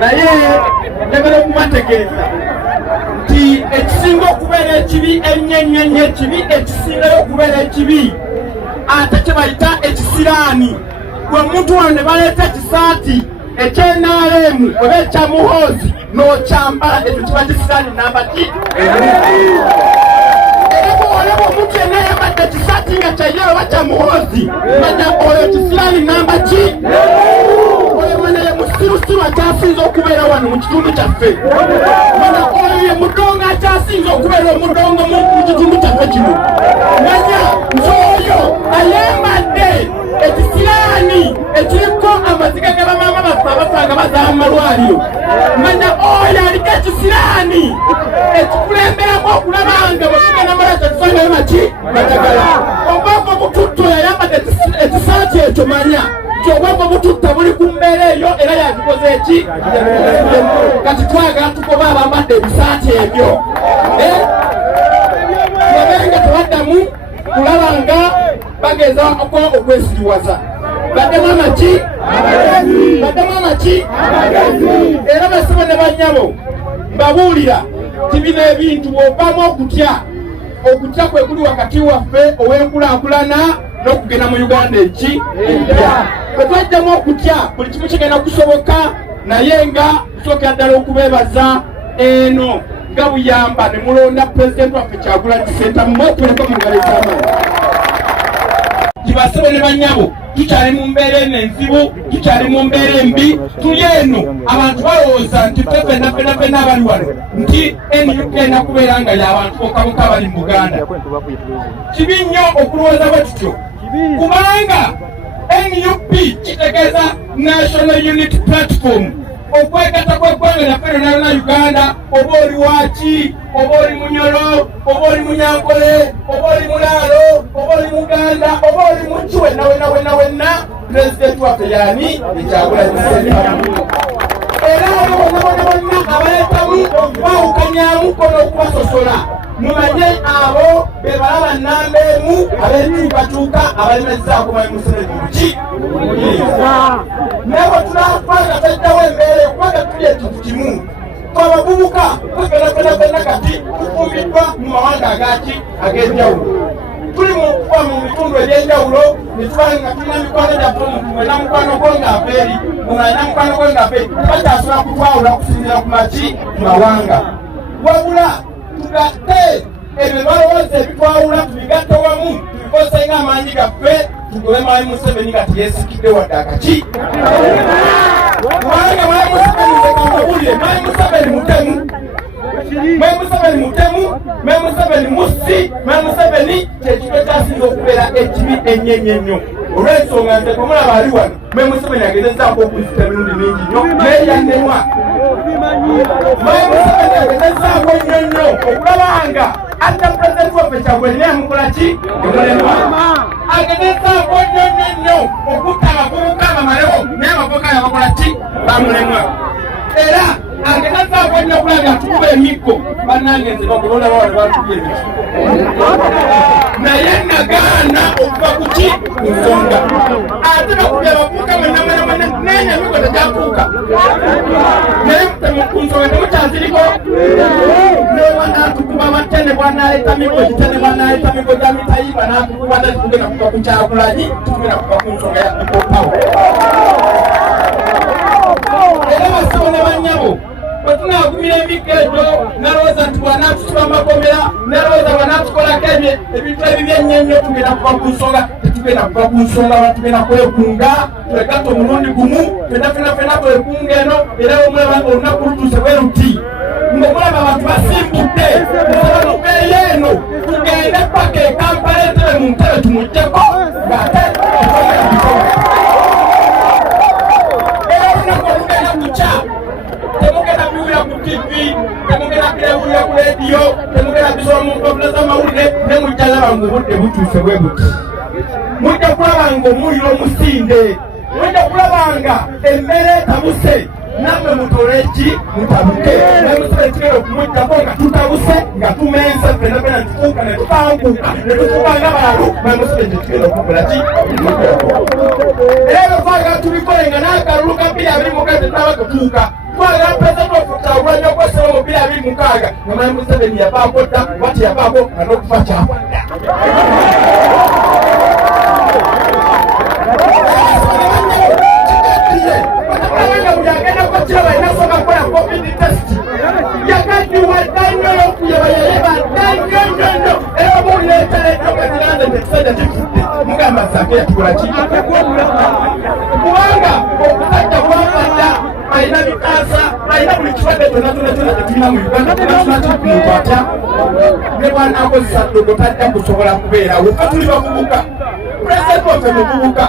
naye njagala okubategeeza nti ekisinga okubeera ekibi ennyo ekibi ekisingayo okubeera ekibi ate kye bayita ekisiraani. Gwe omuntu wano ne baleeta ekisaati ekyenaalemu oba ekya muhoozi n'okyambala, ekyo kiba kisiraani namba ki? Era bw'olaba omuntu yenna yambadde ekisaati nga kya yero oba kya muhoozi, manya oyo kisiraani namba ki? Oyo manya ye musirusiru akyasinze okubeera wano mu kitundu kyaffe. Manya oyo ye mudongo akyasinze okubeera omudongo mu kitundu kyaffe kino. Manya nti oyo ayambadde ekisiraani ekiriko amaziga ge bamaama baffe abafanga bazaala mu malwaliro. Manya oyo aliko ekisiraani ekikulemberamu okulaba nga bwe tugenda malaza tusangayo maki batagala. Obwongo bututta oyo ayambadde ekisaati ekyo manya nti obwongo bututta buli ku mbeera eyo era yakikoze eki kati twagala tugoba abambadde ebisaati ebyo yabenga tebaddamu kulaba nga bageza okwesiriwaza. Baddemu amaki era basibe ne bannyabo mbabuulira ti bino ebintu bw'ovaamu okutya kwe kuli wakati waffe ow'enkulaakulana n'okugenda mu Uganda eki empya. Bwe twajjamu okutya buli kimu kigenda kusoboka, naye nga tusookera ddala okubeebaza eno nga buyamba ne mulonda pulezidenti waffe Kyagulanyi Ssentamu mwekuleko mu ngalo ez'amaanyi. Tibasibe ne bannyabo tukyali mu mbeera eno enzibu, tukyali mu mbeera embi. Tuli eno abantu balowooza nti ffe ffenna abali wano nti NUP ena kubeera nga y'abantu bokka abali mu Buganda. Kibi nnyo okulowooza bwe tutyo, kubanga NUP kitegeeza National Unity Platform, okwegatta kw'eggwanga lyaffe lyonna Uganda. Oba oli waki, oba oli Munyoro, oba oli Munyankole, oba oli Mulaalo, oba oli Muganda, oba oli Muki, wenna pulezidenti waffe yaani Kyagulanyi Ssentamu. Era abo bonna abaleetamu bawukanyamuko n'okubasosola, mumanye abo be balaba nnamba emu abeekyukakyuka abalemezzaako Mwami Museveni mu ki naye bwe tunaafanga taddawo embeera ekubanga tuli ekintu kimu. Abavubuka ffenna kati tufumbiddwa mu mawanga ag'enjawulo. Tuli mu kuva mu bitundu eby'enjawulo ne tubanga tulina mikwano gyaffe, mulina mukwano gwo ng'ava eri, mulina mukwano gwe ng'ava eri, tubakyasobola kutwawula kusinziira ku maki mawanga. Wabula tugatte ebyo balowooza ebitwawula tubigatte wamu, tubikozese ng'amaanyi gaffe, tugobe Mwami Museveni nga teyeesikidde wadde akaki. Kubanga Mwami Museveni nzekamubulire, Mwami Museveni mutemu, Mwami Museveni mutemu, Mwami Museveni musi, Mwami Museveni kyekiro kyasinze okubeera ekibi ennyo. Olw'ensonga nze bwe mulaba ali wano, Mwami Museveni agezezzaako okunzita emirundi mingi nnyo naye yannemwa. Mwami Museveni agezezzaako nnyo okulaba nga atta pulezidenti waffe Kyagulanyi naye amukola ki? Emulemwa. Agezezzaako nnyo okutta abavubuka bamalewo naye abavubuka bakola ki? Bamulemwa. Era agezezzaako nnyo okulaga atukuba emiggo bannange nze bakulolaba wano batukuba emiggo naye nagaana okuva ku ki? Ku nsonga. Ate bakubya abavubuka mwenna nenya emiggo tegyakuuka naye ku nsonga temukyaziriko. Newa n'atukuba amatene bw'anaaleeta miggo kitene bw'anaaleeta miggo gya mitayiba n'atukuba tugenda kuva ku Kyagulanyi, tugenda kuva ku nsonga ya people power. Era basibo ne bannyabo bwe tunaagumira emiggo egyo nalowooza nti bw'anaatusiba amakomera, nalowooza bw'anaatukolako ebintu ebibi ennyo tugenda kuva ku nsonga. Tetugenda kuva ku nsonga, batugenda kwekunga twegatta omulundi gumu, ffenna twekunga eno. Era omulaba olunaku lutuuse bwe luti ng'omulaba abantu basimbudde musaba mubeeyo eno tugende paka e Kampala, entebe mu ntebe tumuggyeko ng'ate era olunaku olugenda kukya temugenda biwulira ku TV, temugenda biwulira ku leediyo, temugenda bisoma mu mpapula z'amawulire, ne mujja laba ng'obudde butuuse bwe buti. Mujja kulaba ng'omuliro musinde, mujja kulaba nga embeera etabuse, nammwe mutoleki mutabuke namusebe kigera okumuddako nga tutabuse nga tumense fena fena ntukuuka ne tupanguka ne tukuba nga balalu namusebe kigera okukula ki era twagala tubikole nga n'akalulu ka 2024 tetaba kutuuka twagala pulezidenti okutawulanya okwesera mu 2026 nga Museveni yavaako dda wati yavaako nga n'okufa kyakwadda abanga buli agenda kukokyera balinasoka kukola covid test yakadiwa ddannyo y'okuyeba yayeba ddannyo era obuulira etaleta gaziranze tekisajja kifudde mugamba zange yatukola ki kubanga okusajja gwafadda alina bikansa alina buli kibadde kyonna tekirina mu Uganda muntu atya ne bw'anaakozesa dogo tajja kusobola kubeerawo fe tuli bavubuka pulezidenti waffe muvubuka